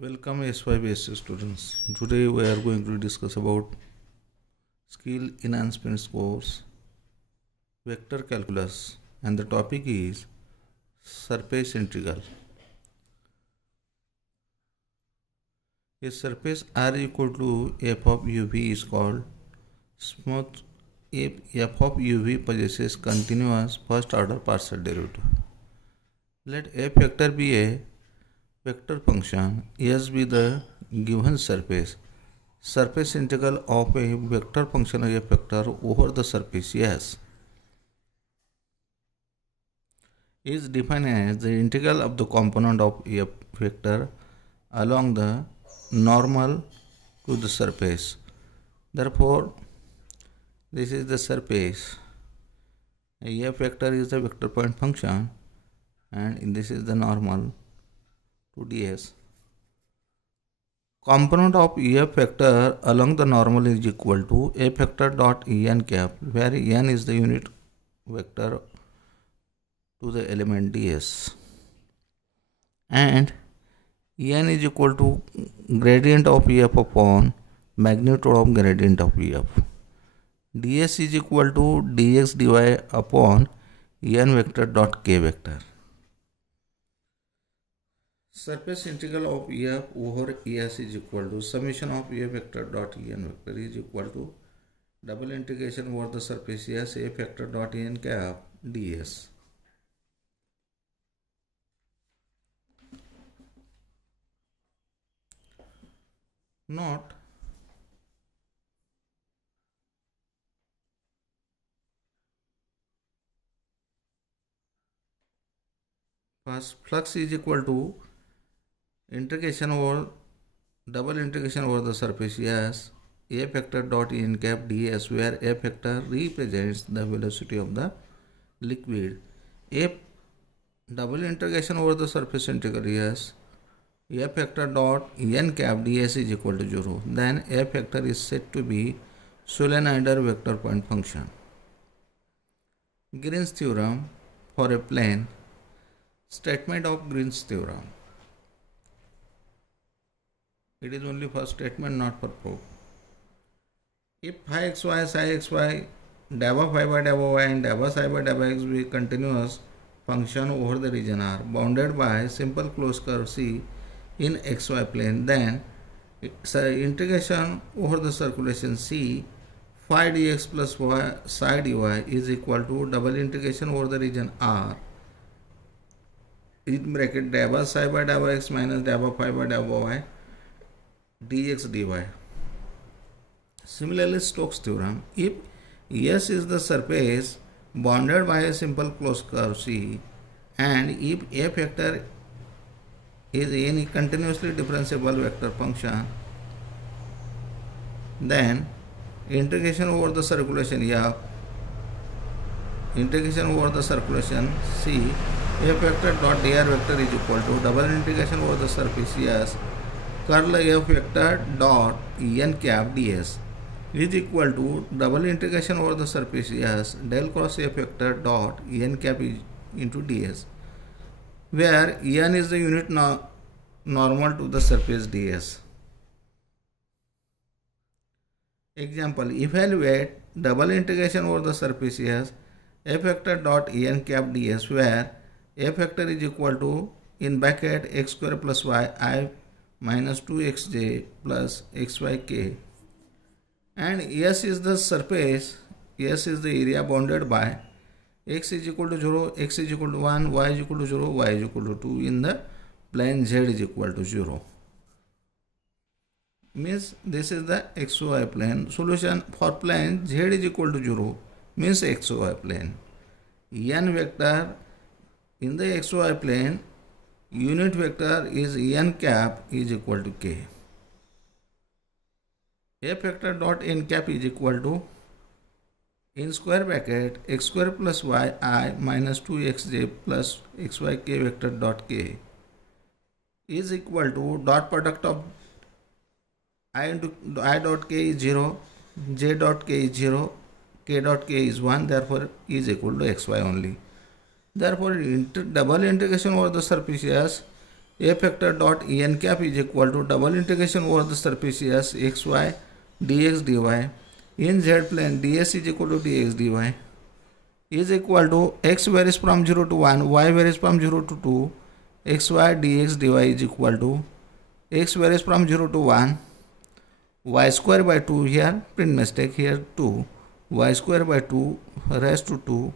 Welcome SY students. Today we are going to discuss about skill enhancement course vector calculus and the topic is surface integral. A surface R equal to f of uv is called smooth if f of uv possesses continuous first order partial derivative. Let f vector be a vector function, S be the given surface. Surface integral of a vector function of f vector over the surface S is defined as the integral of the component of f vector along the normal to the surface. Therefore, this is the surface. A f vector is the vector point function and this is the normal to ds. Component of f vector along the normal is equal to f vector dot en cap, where en is the unit vector to the element ds, and en is equal to gradient of f upon magnitude of gradient of f. ds is equal to dx dy upon en vector dot k vector. Surface integral of f over es is equal to summation of f vector dot en vector is equal to double integration over the surface s f vector dot en cap ds. Note first, flux is equal to integration over double integration over the surface s f vector dot en cap ds, where f vector represents the velocity of the liquid. F double integration over the surface integral s f vector dot en cap ds is equal to 0. Then f vector is said to be solenoidal vector point function. Green's theorem for a plane. Statement of Green's theorem. It is only for statement, not for proof. If phi xy, psi xy, dabba phi by dabba y and dabba psi by dabba x be continuous function over the region R bounded by simple closed curve C in xy plane, then integration over the circulation C phi dx plus y psi dy is equal to double integration over the region R in bracket dabba psi by dabba x minus dabba phi by dabba y dx dy. Similarly, Stokes theorem, if S is the surface bounded by a simple closed curve C and if f vector is any continuously differentiable vector function, then integration over the circulation F, integration over the circulation C f vector dot dr vector is equal to double integration over the surface S curl f vector dot en cap ds is equal to double integration over the surface S del cross f vector dot en cap into ds, where en is the unit normal to the surface ds. Example, evaluate double integration over the surface S f vector dot en cap ds, where f vector is equal to in bracket x square plus y I minus 2xj plus xyk, and S is the surface, S is the area bounded by x is equal to 0, x is equal to 1, y is equal to 0, y is equal to 2 in the plane z is equal to 0. Means this is the xy plane. Solution for plane z is equal to 0 means xy plane. En vector in the xy plane, unit vector is en cap is equal to k. F vector dot n cap is equal to in square bracket x square plus y I minus 2xj plus xyk vector dot k is equal to dot product of I into I dot k is 0, j dot k is 0, k dot k is 1, therefore is equal to xy only. Therefore, double integration over the surface S a factor dot en cap is equal to double integration over the surface s xy dx dy in z plane ds is equal to dx dy is equal to x varies from 0 to 1, y varies from 0 to 2, xy dx dy is equal to x varies from 0 to 1, y square by 2, here print mistake, here 2, y square by 2 raised to 2,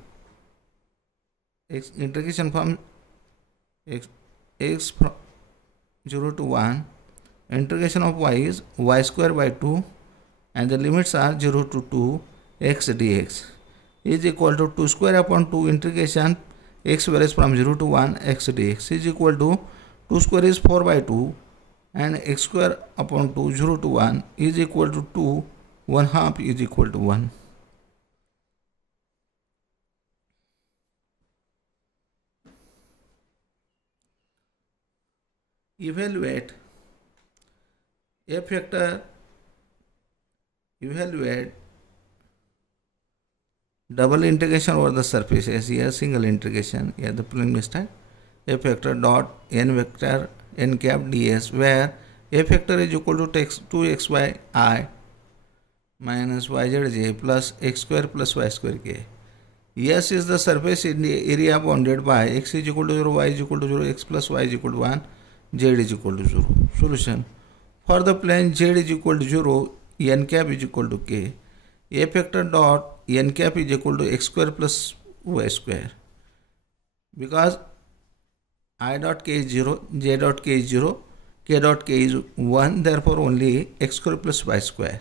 x integration from x from 0 to 1, integration of y is y square by 2 and the limits are 0 to 2 x dx is equal to 2 square upon 2 integration x varies from 0 to 1 x dx is equal to 2 square is 4 by 2 and x square upon 2 0 to 1 is equal to 2, 1 half is equal to 1. Evaluate double integration over the surface as here single integration, here the plane mistake, a factor dot n vector n cap ds where a factor is equal to 2xy I minus yzj plus x square plus y square k. S is the surface area bounded by x is equal to 0, y is equal to 0, x plus y is equal to 1, z is equal to 0. Solution. For the plane z is equal to 0, n cap is equal to k. A factor dot n cap is equal to x square plus y square. Because I dot k is 0, j dot k is 0, k dot k is 1, therefore only x square plus y square.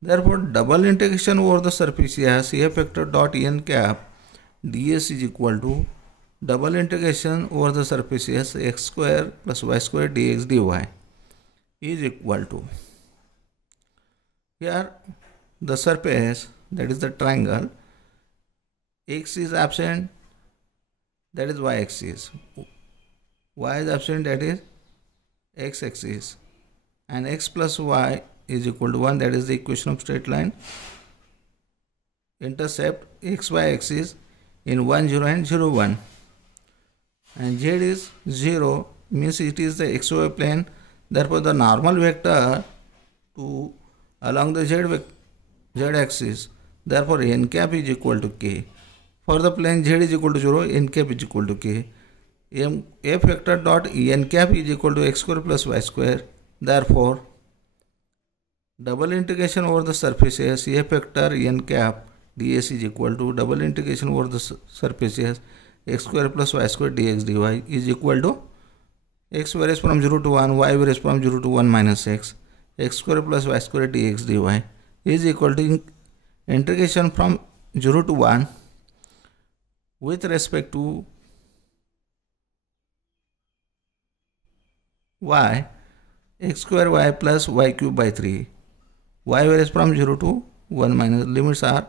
Therefore, double integration over the surface as a factor dot n cap ds is equal to double integration over the surface as x square plus y square dx dy is equal to, here the surface, that is the triangle, x is absent, that is y axis, y is absent, that is x axis, and x plus y is equal to 1, that is the equation of straight line. Intercept xy axis in 1 0 and 0 1, and z is 0 means it is the xy plane, therefore the normal vector to along the z axis, therefore n cap is equal to k. For the plane z is equal to 0, n cap is equal to k. A factor dot n cap is equal to x square plus y square, therefore double integration over the surface as a factor n cap ds is equal to double integration over the surface as x square plus y square dx dy is equal to x varies from 0 to 1, y varies from 0 to 1 minus x square plus y square dx dy is equal to integration from 0 to 1 with respect to y, x square y plus y cube by 3, y varies from 0 to 1 minus, limits are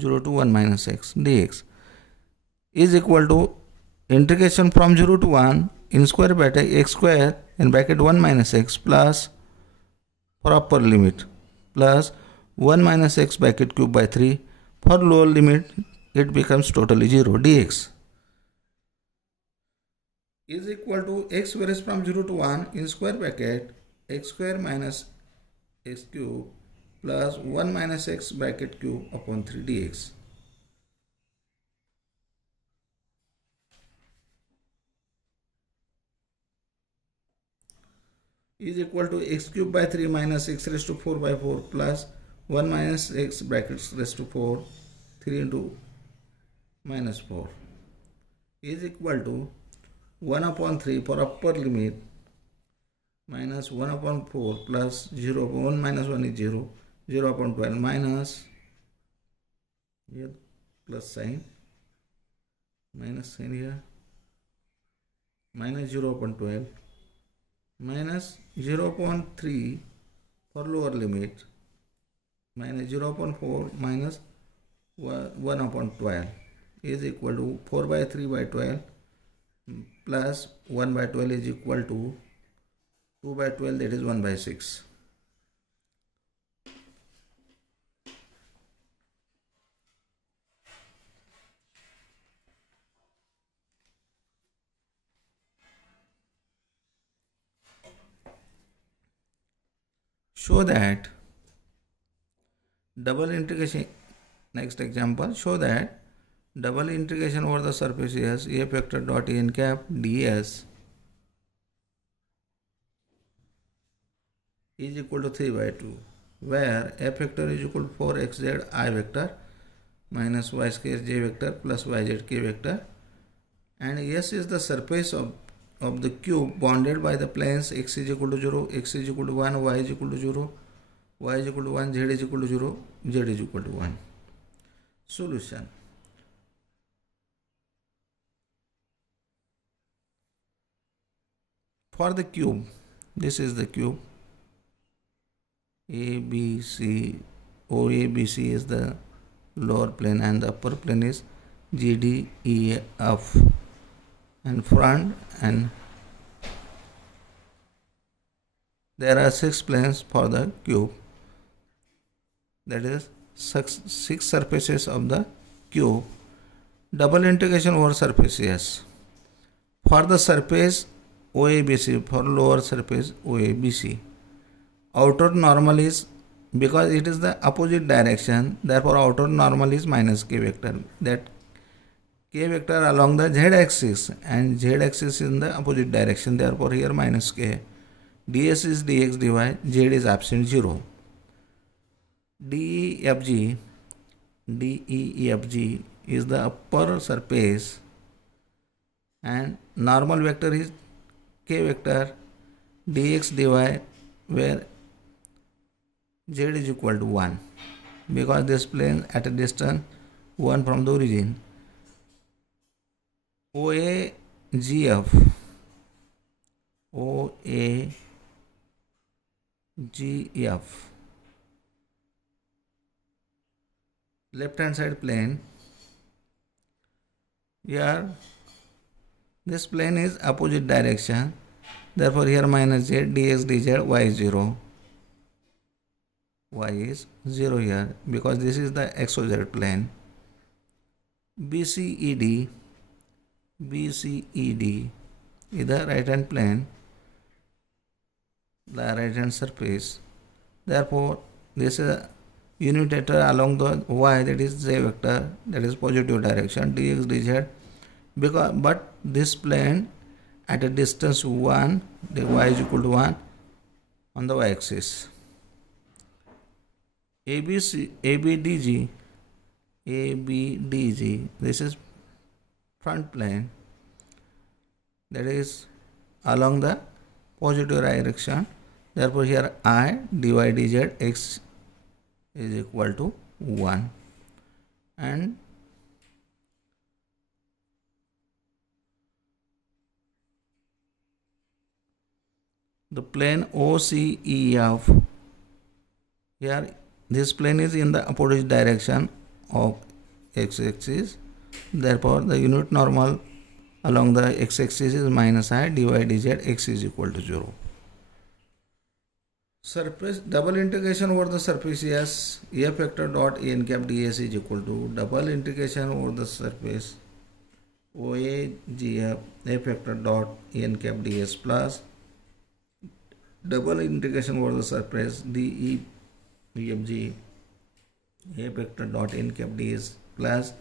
0 to 1 minus x dx is equal to integration from 0 to 1 in square bracket x square in bracket 1 minus x plus proper limit plus 1 minus x bracket cube by 3, for lower limit it becomes totally 0 dx is equal to x varies from 0 to 1 in square bracket x square minus x cube plus 1 minus x bracket cube upon 3 dx. Is equal to x cube by 3 minus x raised to 4 by 4 plus 1 minus x brackets raised to 4, 3 into minus 4 is equal to 1 upon 3 for upper limit minus 1 upon 4 plus 0 upon 1 minus 1 is 0, 0 upon 12 minus, here plus sign, minus sign here, minus 0 upon 12 minus 0 upon 3 for lower limit minus 0 upon 4 minus 1 upon 12 is equal to 4 by 3 by 12 plus 1 by 12 is equal to 2 by 12, that is 1 by 6. show that double integration, next example, show that double integration over the surface S a vector dot n cap ds is equal to 3 by 2, where f vector is equal to 4xz I vector minus y square j vector plus yz k vector, and S is the surface of the cube bounded by the planes x is equal to 0, x is equal to 1, y is equal to 0, y is equal to 1, z is equal to 0, z is equal to 1. Solution. For the cube, this is the cube, ABC, OABC is the lower plane and the upper plane is GDEF, and front, and there are 6 planes for the cube, that is 6 surfaces of the cube. Double integration over surface S. For the surface OABC, for lower surface OABC, outer normal is, because it is the opposite direction, therefore outer normal is minus k vector, that k vector along the z axis, and z axis is in the opposite direction, therefore here minus k. ds is dx dy, z is absent 0. DEFG is the upper surface, and normal vector is k vector dx dy, where z is equal to 1, because this plane at a distance 1 from the origin. OAGF left hand side plane, here this plane is opposite direction, therefore here minus z dx dz, y is 0, y is 0 here, because this is the xyz plane. BCED is the right hand plane, the right hand surface, therefore this is a unit vector along the y, that is z vector, that is positive direction, dx dz, because but this plane at a distance 1, the y is equal to 1 on the y axis. ABDG, this is front plane, that is along the positive direction, therefore here I dy dz x is equal to 1, and the plane OCEF, here this plane is in the opposite direction of x-axis, therefore the unit normal along the x-axis is minus I dy dz x is equal to 0. Surface double integration over the surface S f vector dot n cap ds is equal to double integration over the surface OAGF f vector dot n cap ds plus double integration over the surface DEFG a vector dot n cap ds plus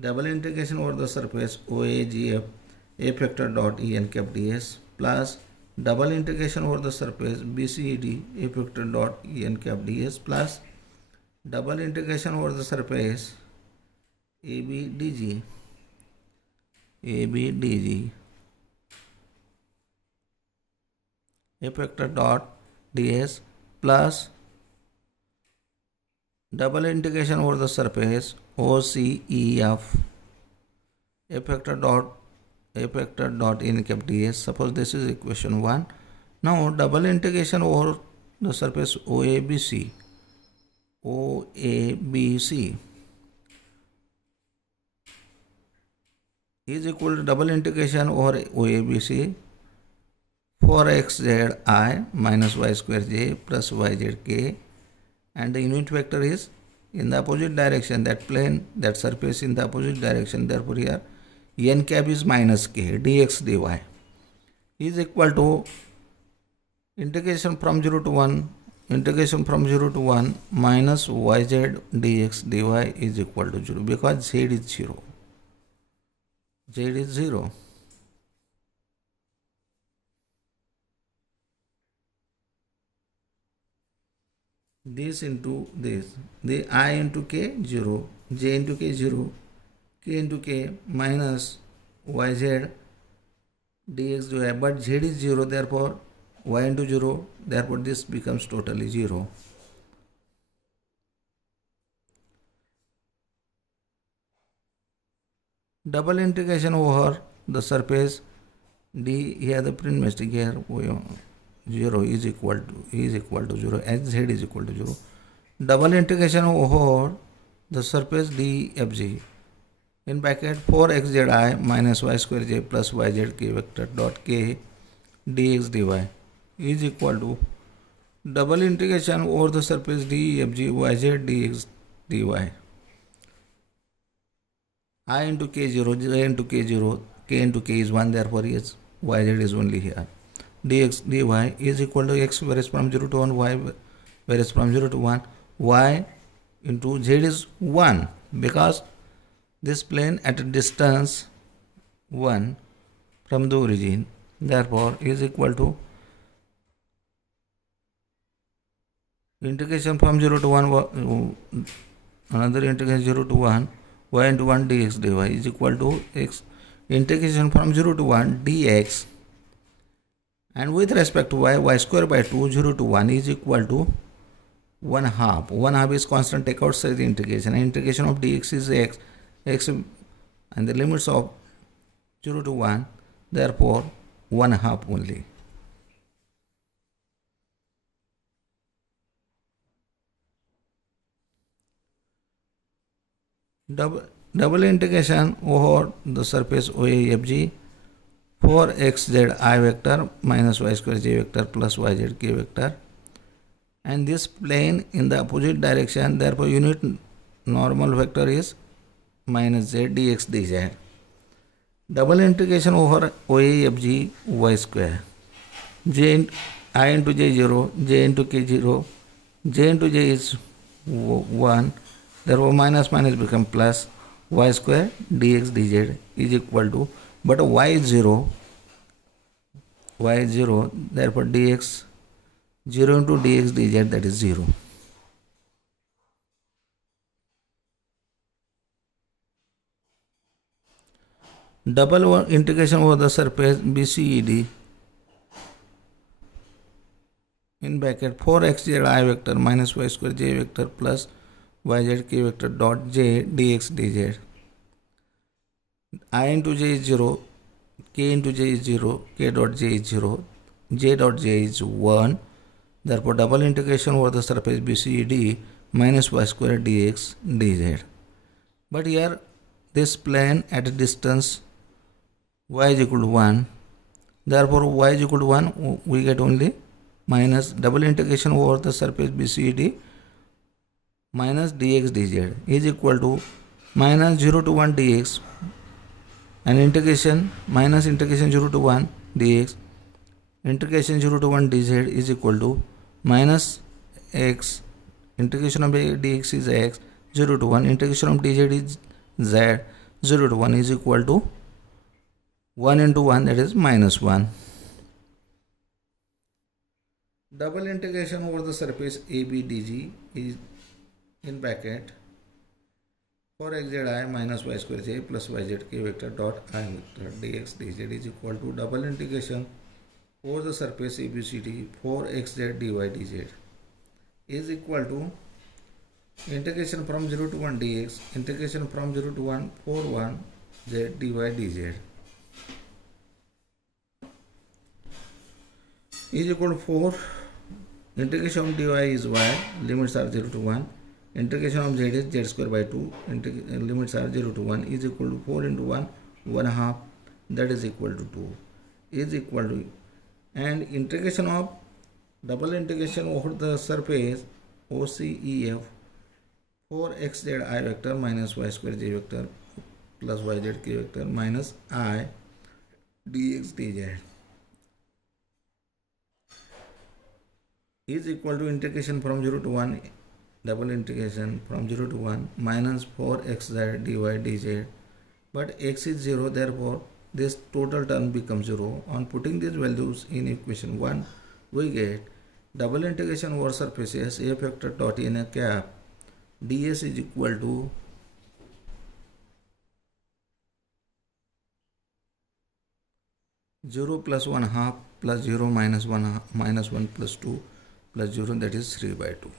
double integration over the surface OAGF a vector dot en cap ds plus double integration over the surface BCED a vector dot en cap ds plus double integration over the surface ABDG a vector dot ds plus double integration over the surface OCEF a vector dot n cap ds. Suppose this is equation 1. Now double integration over the surface OABC is equal to double integration over OABC 4xz I minus y square j plus yz k, and the unit vector is in the opposite direction, that plane, that surface in the opposite direction, therefore here n cap is minus k dx dy is equal to integration from 0 to 1 integration from 0 to 1 minus yz dx dy is equal to 0 because z is 0. Z is 0. This into this, the I into k 0, j into k 0, k into k minus yz dx dy, but z is 0, therefore y into 0, therefore this becomes totally 0. Double integration over the surface d, here the print mistake here, 0 is equal to 0 as z is equal to 0. Double integration over the surface dfg in bracket 4xzi minus y square j plus yz k vector dot k dx dy is equal to double integration over the surface dfg yz dx dy. I into k0, j into k0, k into k is 1, therefore yes, yz is only here. Dx dy is equal to x varies from 0 to 1, y varies from 0 to 1, y into z is 1 because this plane at a distance 1 from the origin, therefore is equal to integration from 0 to 1, another integration 0 to 1, y into 1 dx dy is equal to x integration from 0 to 1 dx, and with respect to y square by 2 0 to 1 is equal to 1 half. 1 half is constant, take outside the integration, and integration of dx is x and the limits of 0 to 1, therefore 1 half only. Double integration over the surface OAFG for xz I vector minus y square j vector plus yz k vector, and this plane in the opposite direction, therefore unit normal vector is minus z dx dz. Double integration over OAFG y square j I into j 0, j into k 0, j into j is 1, therefore minus become plus, y square dx dz is equal to, but y is 0, therefore dx 0 into dx dz, that is 0. Double integration over the surface BCED in bracket 4xz I vector minus y square j vector plus yz k vector dot j dx dz. I into j is 0, k into j is 0, k dot j is 0, j dot j is 1. Therefore, double integration over the surface BCED minus y square dx dz. But here this plane at a distance y is equal to 1. Therefore, y is equal to 1, we get only minus double integration over the surface BCED minus dx dz is equal to minus 0 to 1 dx and integration minus integration 0 to 1 dx integration 0 to 1 dz is equal to minus x integration of dx is x 0 to 1 integration of dz is z 0 to 1 is equal to 1 into 1, that is minus 1. Double integration over the surface ABDG is in bracket 4xzi minus y square j plus yz k vector dot I vector dx dz is equal to double integration over the surface ABCD 4xz dy dz is equal to integration from 0 to 1 dx integration from 0 to 1 4 1 z dy dz is equal to 4 integration of dy is y, limits are 0 to 1, integration of z is z square by 2, limits are 0 to 1 is equal to 4 into 1, 1 half, that is equal to 2 is equal to, and integration of double integration over the surface OCEF 4xz I vector minus y square j vector plus yz k vector minus I dx dz is equal to integration from 0 to 1, double integration from 0 to 1 minus 4xz dy dz, but x is 0, therefore this total term becomes 0. On putting these values in equation 1, we get double integration over surface s a factor dot n a cap ds is equal to 0 plus 1 half plus 0 minus 1 half, minus 1 plus 2 plus 0, that is 3 by 2.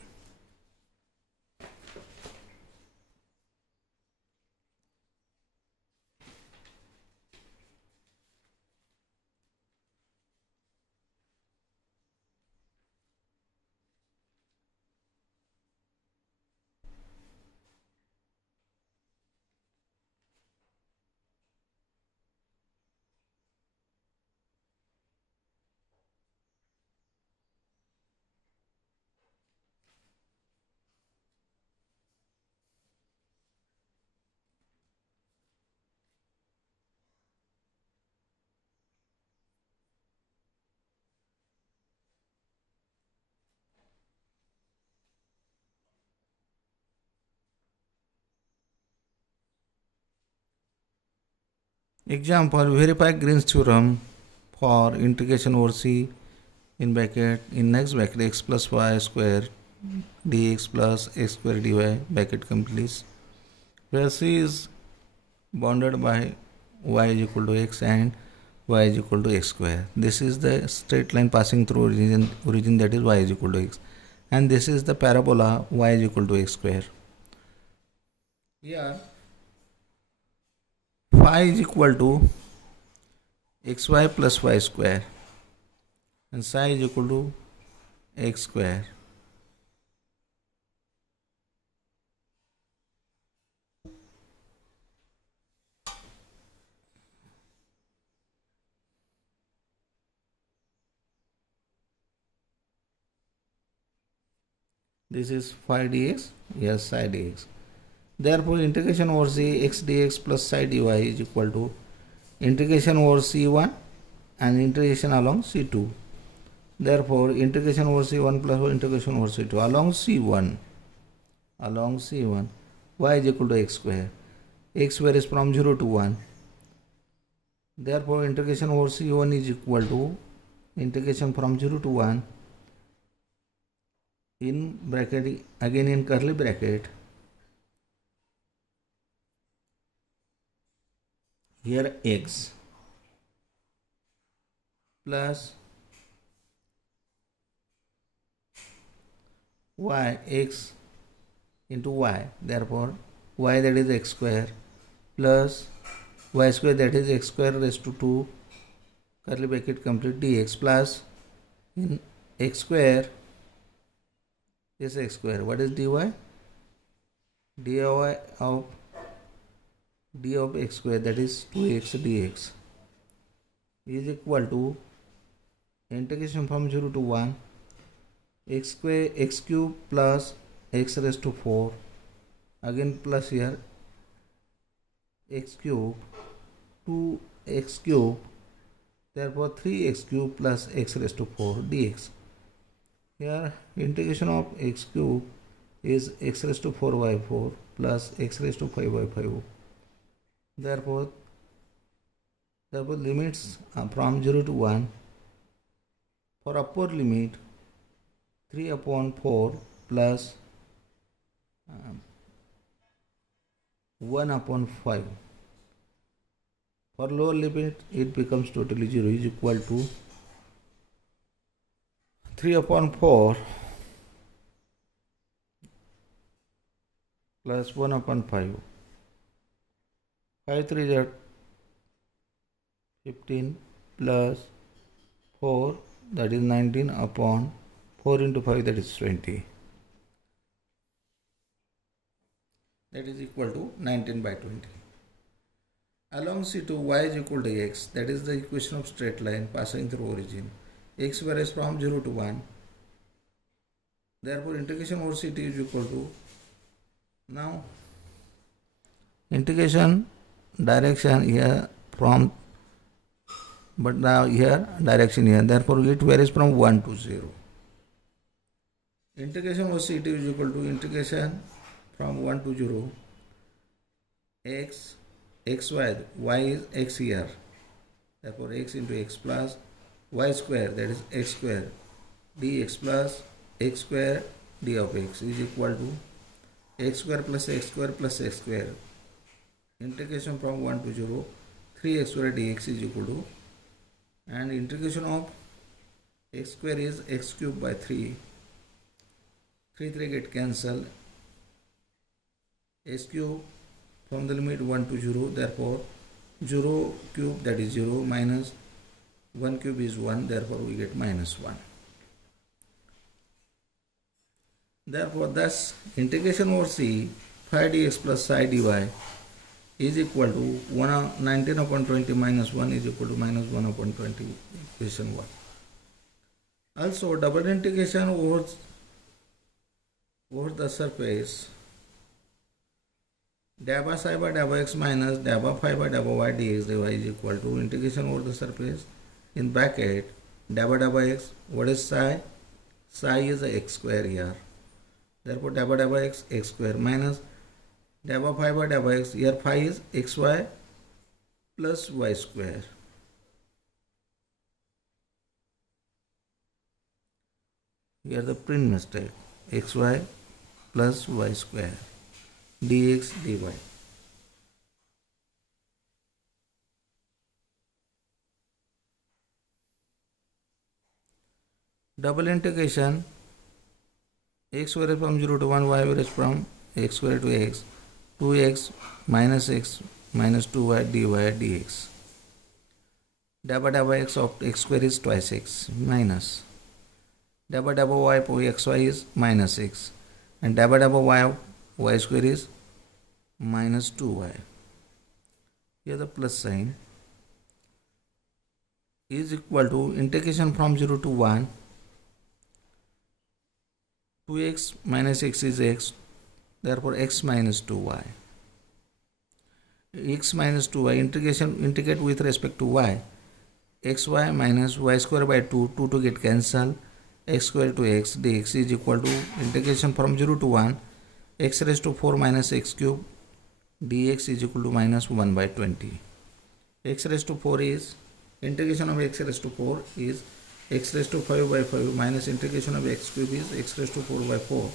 Example, verify Green's theorem for integration over c in bracket in next bracket x plus y square dx plus x square dy bracket completes, where c is bounded by y is equal to x and y is equal to x square. This is the straight line passing through origin, that is y is equal to x, and this is the parabola y is equal to x square. Here phi is equal to xy plus y square and psi is equal to x square. This is phi dx, yes, psi dx. Therefore, integration over c x dx plus psi dy is equal to integration over c1 and integration along c2. Therefore, integration over c1 plus integration over c2 along c1 y is equal to x square. X square is from 0 to 1. Therefore, integration over c1 is equal to integration from 0 to 1 in bracket, again in curly bracket. Here x plus y, x into y, therefore y, that is x square, plus y square, that is x square raised to 2 curly bracket complete dx, plus in x square, this x square, what is dy? dy of d of x square, that is 2x dx, is equal to integration from 0 to 1 x square x cube plus x raised to 4, again plus here x cube 2x cube, therefore 3x cube plus x raised to 4 dx. Here integration of x cube is x raised to 4 by 4 plus x raised to 5 by 5. Therefore limits from 0 to 1, for upper limit 3 upon 4 plus 1 upon 5. For lower limit it becomes totally 0, is equal to 3 upon 4 plus 1 upon 5. 5 3 is 15 plus 4, that is 19 upon 4 into 5, that is 20. That is equal to 19 by 20. Along C2, y is equal to x, that is the equation of straight line passing through origin. X varies from 0 to 1. Therefore, integration over C2 is equal to, now integration direction here from, but now here direction here, therefore it varies from 1 to 0. Integration of C2 is equal to integration from 1 to 0 x y is x here, therefore x into x plus y square, that is x square, dx plus x square d of x is equal to x square plus x square plus x square. Integration from 1 to 0 3x square dx is equal to, and integration of x square is x cube by 3. 3 get cancelled. X cube from the limit 1 to 0, therefore 0 cube, that is 0, minus 1 cube is 1, therefore we get minus 1. Therefore thus integration over C phi dx plus psi dy is equal to 19 upon 20 minus 1 is equal to minus 1 upon 20, equation 1. Also double integration over the surface dabba psi by dabba x minus dabba phi by dabba y dx dy is equal to integration over the surface in bracket dabba x. What is psi? Psi is a x square here, therefore dabba x square minus dabba phi by dabba x, here phi is xy plus y square. Here the print mistake, xy plus y square dx dy. Double integration x square from 0 to 1, y average from x square to x, 2x minus 2y dy dx. Dabba x of x square is twice x minus dabba y for xy is minus x, and dabba y of y square is minus 2y. Here the plus sign is equal to integration from 0 to 1, 2x minus x is x, therefore x minus 2y. X minus 2y integrate with respect to y, xy minus y square by 2 to get cancelled, x square to x dx is equal to integration from 0 to 1 x raised to 4 minus x cube dx is equal to minus 1 by 20. X raised to 4 is integration of x raised to 4 is x raised to 5 by 5 minus integration of x cube is x raised to 4 by 4.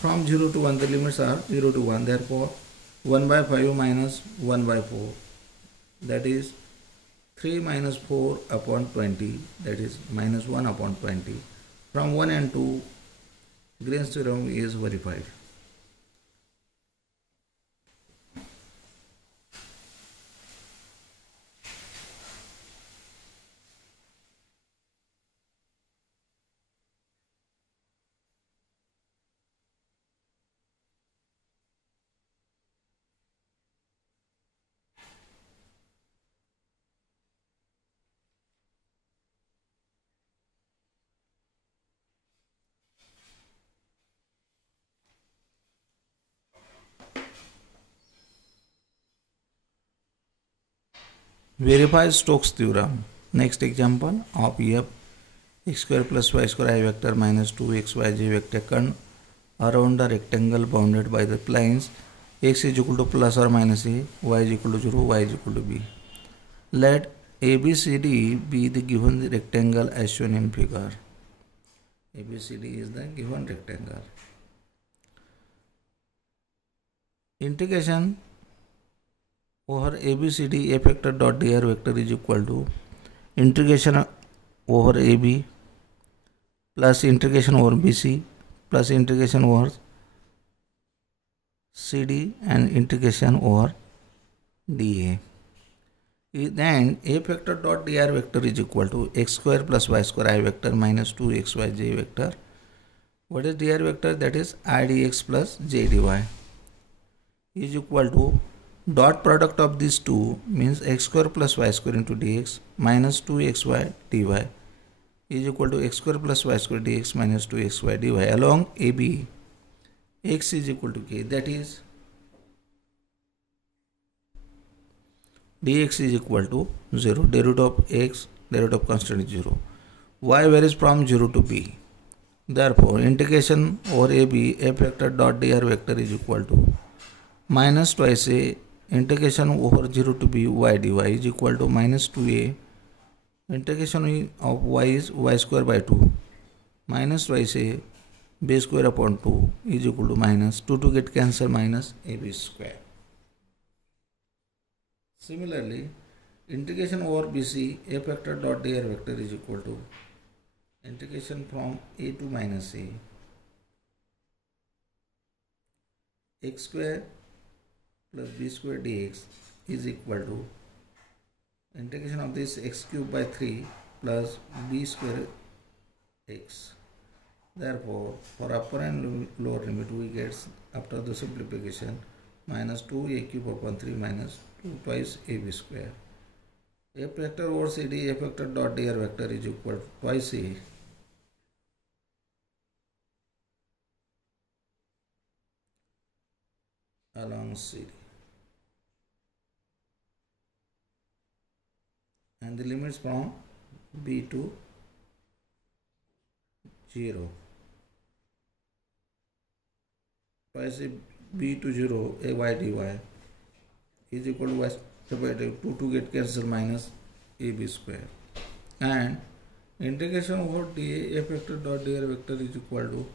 From 0 to 1 the limits are 0 to 1, therefore 1 by 5 minus 1 by 4, that is 3 minus 4 upon 20, that is minus 1 upon 20. From 1 and 2 Green's theorem is verified. Verify Stokes theorem. Next example of f x square plus y square I vector minus 2xyj vector taken around a rectangle bounded by the planes x is equal to plus or minus a, y is equal to 0, y is equal to b. Let ABCD be the given rectangle as shown in figure. ABCD is the given rectangle. Integration over ABCD f vector dot dr vector is equal to integration over AB plus integration over BC plus integration over CD and integration over DA. Then f vector dot dr vector is equal to x square plus y square I vector minus 2xyj vector. What is dr vector? That is I dx plus j dy is equal to dot product of these two means x square plus y square into dx minus 2xy dy is equal to x square plus y square dx minus 2xy dy along AB. X is equal to k, that is dx is equal to 0, derivative of x, derivative of constant is 0. Y varies from 0 to b. Therefore, integration over AB f vector dot dr vector is equal to minus twice a integration over 0 to b y dy is equal to minus 2a integration of y is y square by 2 minus twice a b square upon 2 is equal to minus 2 to get cancel minus ab square. Similarly, integration over bc f vector dot dr vector is equal to integration from a to minus a x square plus b square dx is equal to integration of this x cube by 3 plus b square x. Therefore, for upper and lower limit we get after the simplification minus 2a cube upon 3 minus 2 twice ab square. F vector over CD f vector dot dr vector is equal to twice a along CD. And the limits from b to 0. Twice a b to 0 a y dy is equal to y square by 2 to get cancel minus ab square. And integration over dA f vector dot dr vector is equal to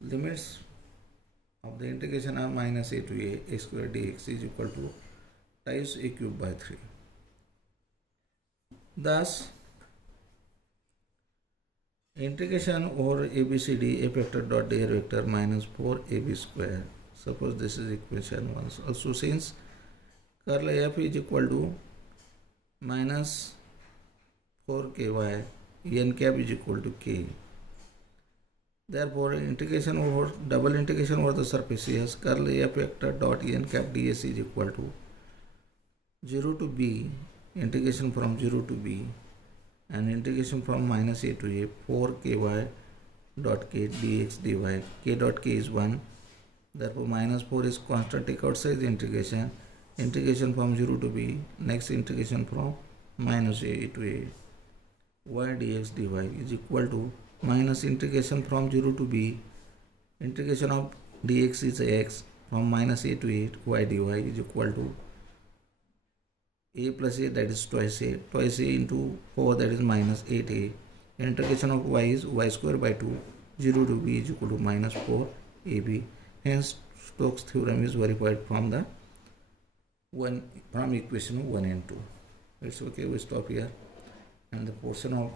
limits of the integration of minus a to a square dx is equal to times a cube by 3. Thus, integration over abcd f vector dot dr vector minus 4ab square. Suppose this is equation 1. Also, since curl f is equal to minus 4ky n cap is equal to k. Therefore, integration over double integration over the surface is curl f vector dot n cap ds is equal to 0 to b integration from 0 to b and integration from minus a to a 4ky dot k dx dy. K dot k is 1. Therefore, minus 4 is constant. Take outside the integration. Integration from 0 to b. Next integration from minus a to a y dx dy is equal to minus integration from 0 to b. Integration of dx is x from minus a to a y dy is equal to a plus a, that is twice a into 4, that is minus 8a. Integration of y is y square by 2. 0 to b is equal to minus 4 ab. Hence, Stokes theorem is verified from equation 1 and 2. It's okay, we stop here. And the portion of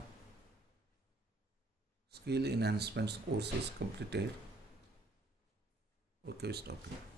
skill enhancement course is completed. Okay, we stop here.